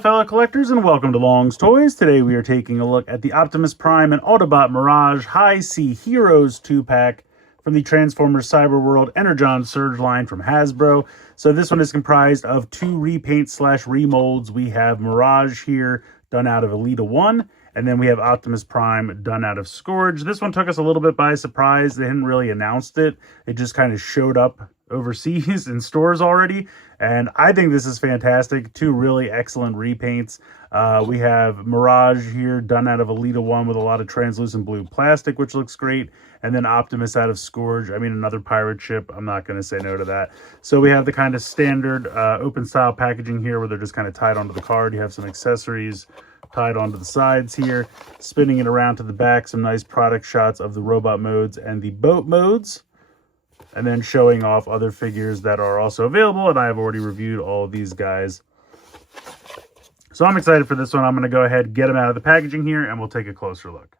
fellow collectors, and welcome to Long's Toys. Today we are taking a look at the Optimus Prime and Autobot Mirage High Sea Heroes 2-pack from the Transformers Cyberworld Energon Surge line from Hasbro. So this one is comprised of 2 repaints/remolds. We have Mirage here, done out of Elita 1, and then we have Optimus Prime done out of Scourge. This one took us a little bit by surprise. They hadn't really announced it. It just kind of showed up overseas in stores already, and I think this is fantastic. 2 really excellent repaints. We have Mirage here done out of Elita 1 with a lot of translucent blue plastic, which looks great, and then Optimus out of Scourge. I mean, another pirate ship. I'm not going to say no to that. So we have the kind of standard open style packaging here where they're just kind of tied onto the card. You have some accessories tied onto the sides here, spinning it around to the back, some nice product shots of the robot modes and the boat modes, and then showing off other figures that are also available, and I have already reviewed all of these guys. So I'm excited for this one. I'm going to go ahead and get them out of the packaging here, and we'll take a closer look.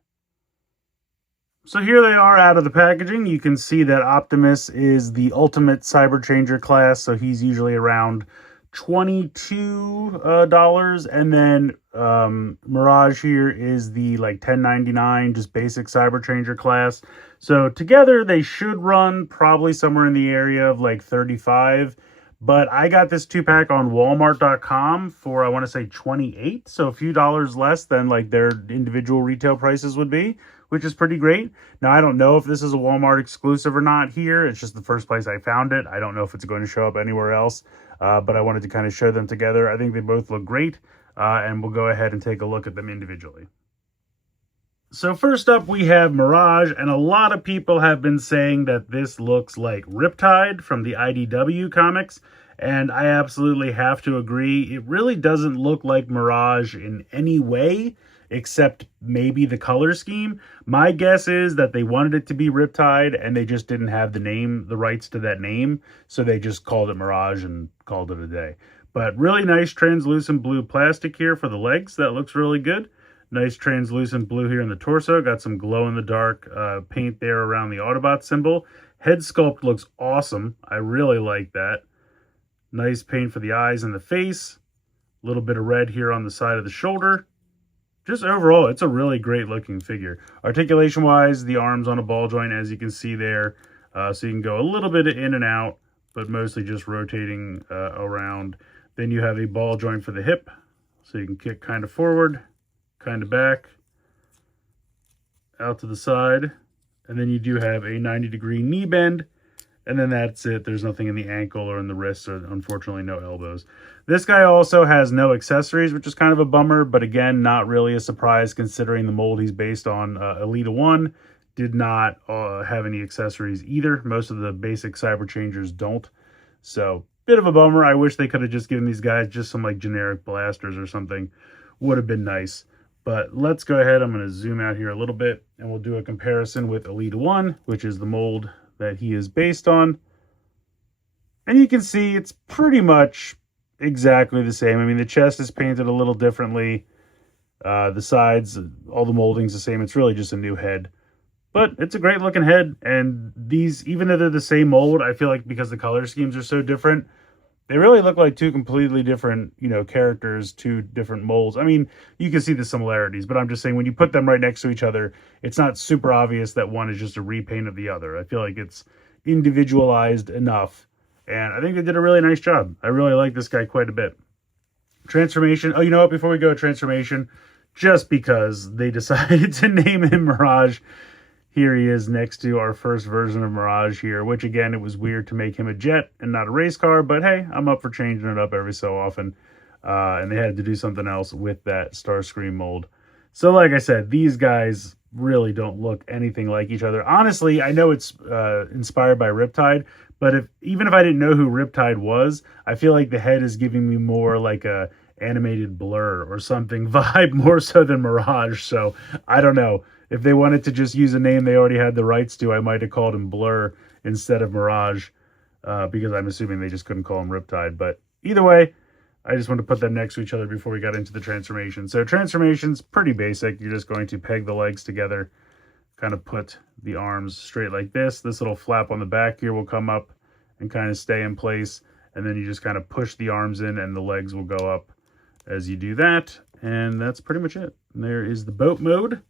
So here they are out of the packaging. You can see that Optimus is the ultimate Cyber Changer class, so he's usually around $22, and then Mirage here is the like $10.99 just basic Cyber Changer class. So together they should run probably somewhere in the area of like $35, but I got this 2-pack on Walmart.com for, I want to say $28, so a few dollars less than like their individual retail prices would be, which is pretty great. Now, I don't know if this is a Walmart exclusive or not here. It's just the first place I found it. I don't know if it's going to show up anywhere else, but I wanted to kind of show them together. I think they both look great, and we'll go ahead and take a look at them individually. So first up, we have Mirage, and a lot of people have been saying that this looks like Riptide from the IDW comics, and I absolutely have to agree. It really doesn't look like Mirage in any way, except maybe the color scheme. My guess is that they wanted it to be Riptide, and they just didn't have the rights to that name, so they just called it Mirage and called it a day. But really nice translucent blue plastic here for the legs. That looks really good. Nice translucent blue here in the torso. Got some glow-in-the-dark paint there around the Autobot symbol. Head sculpt looks awesome. I really like that. Nice paint for the eyes and the face. A little bit of red here on the side of the shoulder. Just overall, it's a really great looking figure. Articulation wise, the arms on a ball joint, as you can see there. So you can go a little bit in and out, but mostly just rotating around. Then you have a ball joint for the hip, so you can kick kind of forward, kind of back, out to the side. And then you do have a 90-degree knee bend. And then that's it. There's nothing in the ankle or in the wrists, or unfortunately no elbows. This guy also has no accessories, which is kind of a bummer, but again, not really a surprise considering the mold he's based on. Elita 1 did not have any accessories either. Most of the basic Cyber Changers don't. So, bit of a bummer. I wish they could have just given these guys just some like generic blasters or something. Would have been nice. But let's go ahead. I'm going to zoom out here a little bit, and we'll do a comparison with Elita 1, which is the mold that he is based on. And you can see it's pretty much exactly the same. I mean, the chest is painted a little differently. The sides, all the molding's the same. It's really just a new head. But it's a great looking head. And these, even though they're the same mold, I feel like because the color schemes are so different, they really look like 2 completely different, characters, 2 different molds. I mean, you can see the similarities, but I'm just saying when you put them right next to each other, it's not super obvious that one is just a repaint of the other. I feel like it's individualized enough, and I think they did a really nice job. I really like this guy quite a bit. Transformation. Oh, you know what? Before we go to transformation, just because they decided to name him Mirage, here he is next to our first version of Mirage here, which again, it was weird to make him a jet and not a race car, but hey, I'm up for changing it up every so often. And they had to do something else with that Starscream mold. So like I said, these guys really don't look anything like each other. Honestly, I know it's inspired by Riptide, but even if I didn't know who Riptide was, I feel like the head is giving me more like a animated Blur or something vibe, more so than Mirage. So I don't know. If they wanted to just use a name they already had the rights to, I might have called him Blur instead of Mirage, because I'm assuming they just couldn't call him Riptide. But either way, I just want to put them next to each other before we got into the transformation. So transformation's pretty basic. You're just going to peg the legs together, kind of put the arms straight like this. This little flap on the back here will come up and kind of stay in place. And then you just kind of push the arms in and the legs will go up as you do that. And that's pretty much it. And there is the boat mode.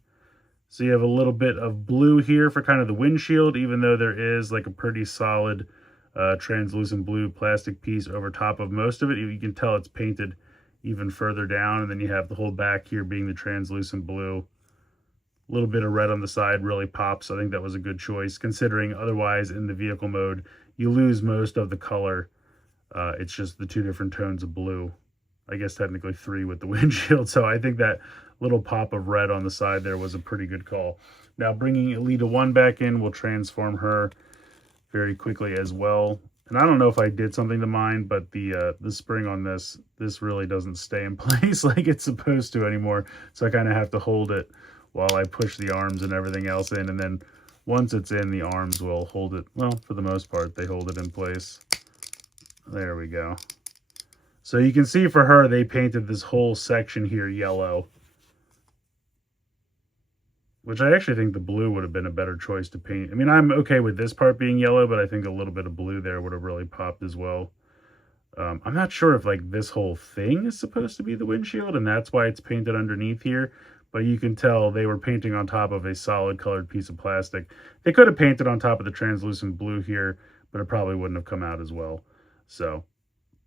So you have a little bit of blue here for kind of the windshield, even though there is like a pretty solid translucent blue plastic piece over top of most of it. You can tell it's painted even further down, and then you have the whole back here being the translucent blue. A little bit of red on the side really pops. I think that was a good choice, considering otherwise in the vehicle mode, you lose most of the color. It's just the two different tones of blue. I guess technically 3 with the windshield. So I think that little pop of red on the side there was a pretty good call. Now bringing Elita 1 back in, we'll transform her very quickly as well. And I don't know if I did something to mine, but the spring on this really doesn't stay in place like it's supposed to anymore. So I kind of have to hold it while I push the arms and everything else in. And then once it's in, the arms will hold it. Well, for the most part, they hold it in place. There we go. So you can see for her, they painted this whole section here yellow, which I actually think the blue would have been a better choice to paint. I mean, I'm okay with this part being yellow, but I think a little bit of blue there would have really popped as well. I'm not sure if like this whole thing is supposed to be the windshield and that's why it's painted underneath here, but you can tell they were painting on top of a solid colored piece of plastic. They could have painted on top of the translucent blue here, but it probably wouldn't have come out as well. So,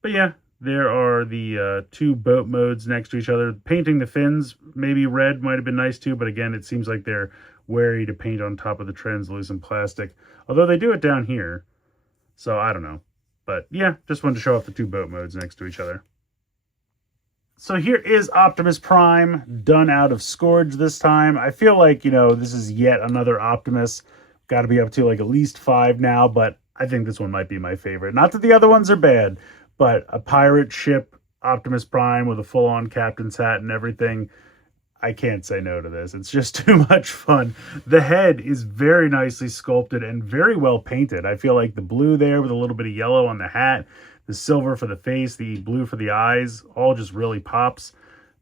but yeah. There are the 2 boat modes next to each other. Painting the fins, maybe red might have been nice too, but again, it seems like they're wary to paint on top of the translucent plastic. Although they do it down here, so I don't know. But yeah, just wanted to show off the 2 boat modes next to each other. So here is Optimus Prime, done out of Scourge this time. I feel like, you know, this is yet another Optimus. Got to be up to like at least 5 now, but I think this one might be my favorite. Not that the other ones are bad, but a pirate ship Optimus Prime with a full-on captain's hat and everything, I can't say no to this. It's just too much fun. The head is very nicely sculpted and very well painted. I feel like the blue there with a little bit of yellow on the hat, the silver for the face, the blue for the eyes, all just really pops.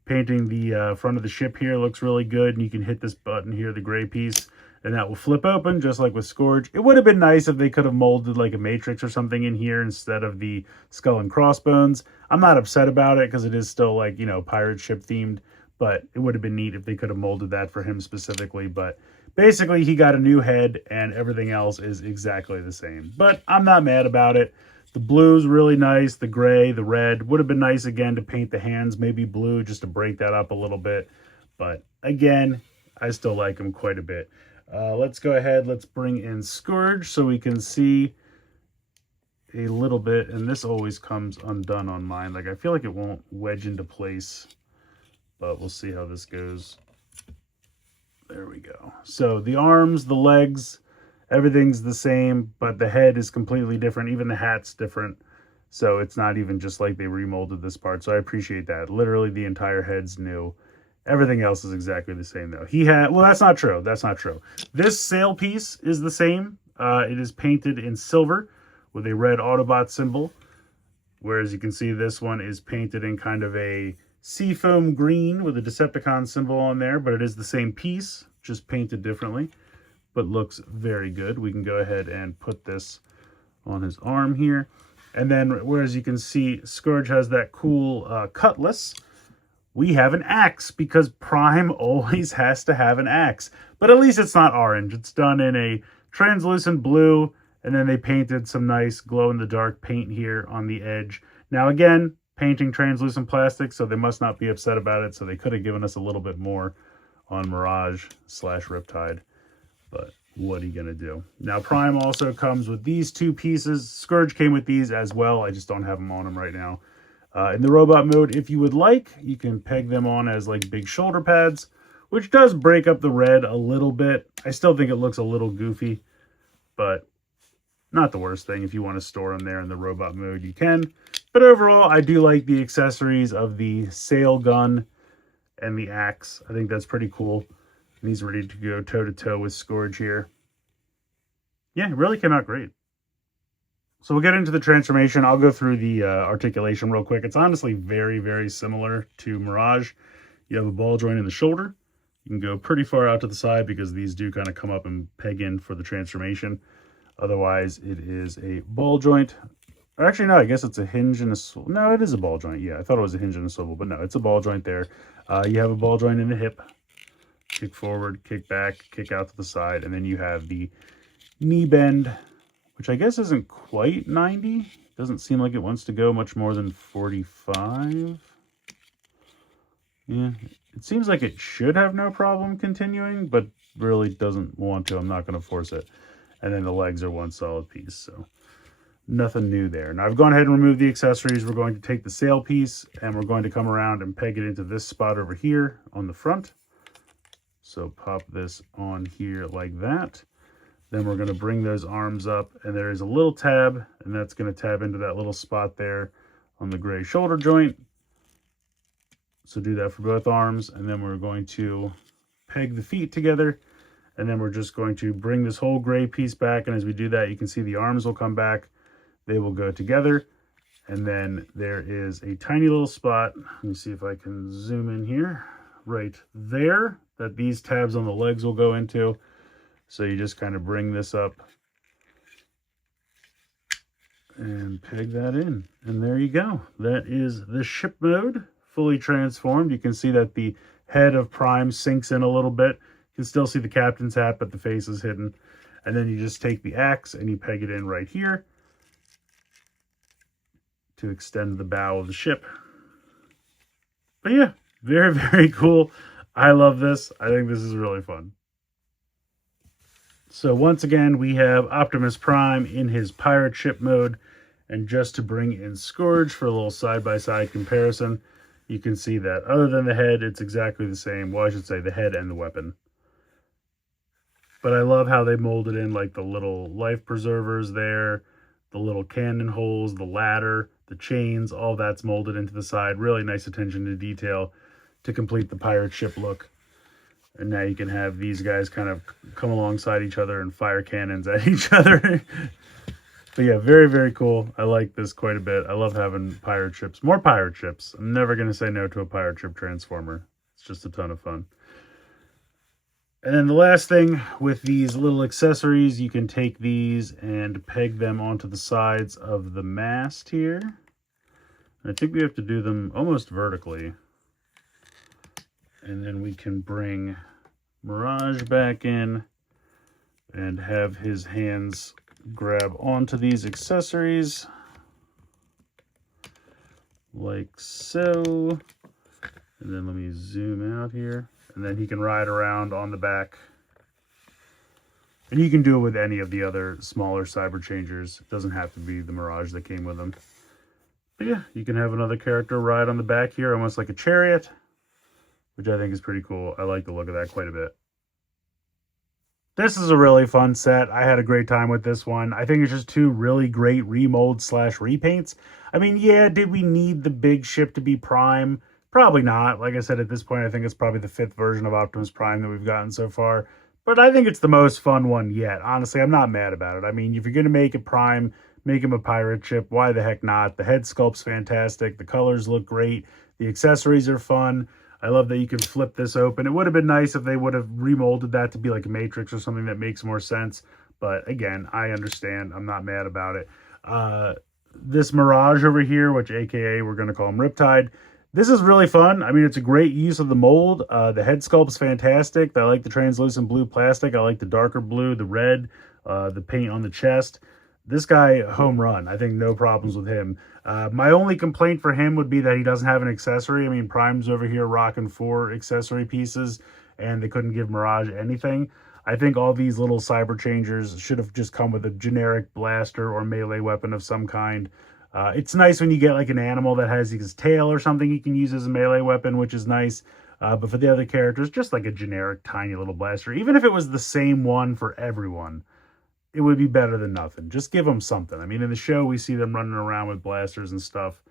Painting the front of the ship here looks really good, and you can hit this button here, the gray piece, and that will flip open just like with Scourge. It would have been nice if they could have molded like a Matrix or something in here instead of the skull and crossbones. I'm not upset about it because it is still like, you know, pirate ship themed, but it would have been neat if they could have molded that for him specifically. But basically he got a new head and everything else is exactly the same. But I'm not mad about it. The blue's really nice. The gray, the red. Would have been nice again to paint the hands maybe blue just to break that up a little bit. But again, I still like them quite a bit. Let's go ahead. Let's bring in Scourge so we can see a little bit. And this always comes undone on mine. Like I feel like it won't wedge into place, but we'll see how this goes. There we go. So the arms, the legs, everything's the same, but the head is completely different. Even the hat's different. So it's not even just like they remolded this part. So I appreciate that. Literally the entire head's new. Everything else is exactly the same, though. Well, that's not true. That's not true. This sail piece is the same. It is painted in silver with a red Autobot symbol, whereas you can see this one is painted in kind of a seafoam green with a Decepticon symbol on there, but it is the same piece, just painted differently, but looks very good. We can go ahead and put this on his arm here. And then, whereas you can see Scourge has that cool cutlass, we have an axe because Prime always has to have an axe. But at least it's not orange. It's done in a translucent blue, and then they painted some nice glow-in-the-dark paint here on the edge. Now again, painting translucent plastic, so they must not be upset about it, so they could have given us a little bit more on Mirage / Riptide. But what are you going to do? Now Prime also comes with these 2 pieces. Scourge came with these as well. I just don't have them on him right now. In the robot mode, if you would like, you can peg them on as like big shoulder pads, which does break up the red a little bit. I still think it looks a little goofy, but not the worst thing. If you want to store them there in the robot mode, you can. But overall, I do like the accessories of the sail gun and the axe. I think that's pretty cool. And he's ready to go toe-to-toe with Scourge here. Yeah, it really came out great. So we'll get into the transformation. I'll go through the articulation real quick. It's honestly very, very similar to Mirage. You have a ball joint in the shoulder. You can go pretty far out to the side because these do kind of come up and peg in for the transformation. Otherwise, it is a ball joint. Or actually, no, I guess it's a hinge and a swivel. No, it is a ball joint. Yeah, I thought it was a hinge and a swivel, but no, it's a ball joint there. You have a ball joint in the hip. Kick forward, kick back, kick out to the side, and then you have the knee bend, which I guess isn't quite 90. Doesn't seem like it wants to go much more than 45. Yeah, it seems like it should have no problem continuing, but really doesn't want to. I'm not going to force it. And then the legs are one solid piece, so nothing new there. Now I've gone ahead and removed the accessories. We're going to take the sail piece and we're going to come around and peg it into this spot over here on the front. So pop this on here like that. Then we're going to bring those arms up, and there is a little tab, and that's going to tab into that little spot there on the gray shoulder joint. So do that for both arms, and then we're going to peg the feet together, and then we're just going to bring this whole gray piece back, and as we do that, you can see the arms will come back. They will go together, and then there is a tiny little spot. Let me see if I can zoom in here. Right there, that these tabs on the legs will go into. So you just kind of bring this up and peg that in. And there you go. That is the ship mode, fully transformed. You can see that the head of Prime sinks in a little bit. You can still see the captain's hat, but the face is hidden. And then you just take the axe and you peg it in right here to extend the bow of the ship. But yeah, very, very cool. I love this. I think this is really fun. So once again, we have Optimus Prime in his pirate ship mode. And just to bring in Scourge for a little side-by-side comparison, you can see that other than the head, it's exactly the same. Well, I should say the head and the weapon. But I love how they molded in like the little life preservers there, the little cannon holes, the ladder, the chains, all that's molded into the side. Really nice attention to detail to complete the pirate ship look. And now you can have these guys kind of come alongside each other and fire cannons at each other. But yeah, very, very cool. I like this quite a bit. I love having pirate ships. More pirate ships. I'm never going to say no to a pirate ship transformer. It's just a ton of fun. And then the last thing with these little accessories, you can take these and peg them onto the sides of the mast here. And I think we have to do them almost vertically. And then we can bring Mirage back in and have his hands grab onto these accessories like so. And then let me zoom out here. And then he can ride around on the back. And you can do it with any of the other smaller Cyber Changers. It doesn't have to be the Mirage that came with them. But yeah, you can have another character ride on the back here, almost like a chariot, which I think is pretty cool. I like the look of that quite a bit. This is a really fun set. I had a great time with this one. I think it's just two really great remolds / repaints. I mean, yeah, did we need the big ship to be Prime? Probably not. Like I said, at this point, I think it's probably the 5th version of Optimus Prime that we've gotten so far. But I think it's the most fun one yet. Honestly, I'm not mad about it. I mean, if you're going to make it Prime, make him a pirate ship. Why the heck not? The head sculpt's fantastic. The colors look great. The accessories are fun. I love that you can flip this open. It would have been nice if they would have remolded that to be like a Matrix or something that makes more sense. But again, I understand. I'm not mad about it. This Mirage over here, which AKA we're going to call him Riptide, this is really fun. I mean, it's a great use of the mold. The head sculpt's fantastic. I like the translucent blue plastic. I like the darker blue, the red, the paint on the chest. This guy, home run. I think no problems with him. My only complaint for him would be that he doesn't have an accessory. I mean, Prime's over here rocking 4 accessory pieces, and they couldn't give Mirage anything. I think all these little Cyber Changers should have just come with a generic blaster or melee weapon of some kind. It's nice when you get like an animal that has his tail or something you can use as a melee weapon, which is nice. But for the other characters, just like a generic tiny little blaster. Even if it was the same one for everyone, it would be better than nothing. Just give them something. I mean, in the show, we see them running around with blasters and stuff,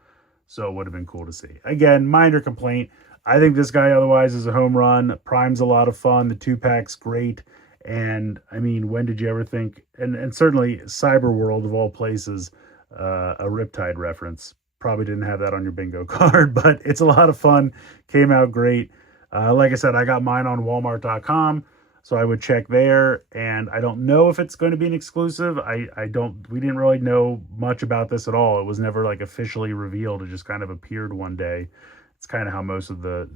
so it would have been cool to see. Again, minor complaint. I think this guy otherwise is a home run. Prime's a lot of fun. The 2-pack's great. And, I mean, when did you ever think... And certainly, Cyberworld, of all places, a Riptide reference. Probably didn't have that on your bingo card, but it's a lot of fun. Came out great. Like I said, I got mine on Walmart.com. So I would check there, and I don't know if it's going to be an exclusive. We didn't really know much about this at all. It was never like officially revealed. It just kind of appeared one day. It's kind of how most of the,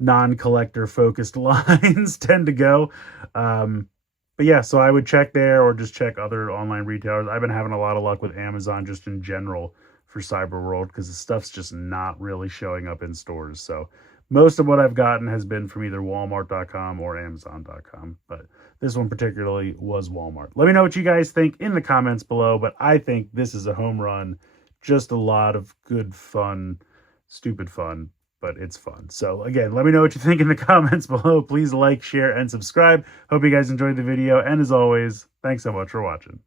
non-collector focused lines tend to go. But yeah, so I would check there or just check other online retailers. I've been having a lot of luck with Amazon just in general for Cyberworld because the stuff's just not really showing up in stores. So most of what I've gotten has been from either Walmart.com or Amazon.com, but this one particularly was Walmart. Let me know what you guys think in the comments below, but I think this is a home run. Just a lot of good fun, stupid fun, but it's fun. So again, let me know what you think in the comments below. Please like, share, and subscribe. Hope you guys enjoyed the video, and as always, thanks so much for watching.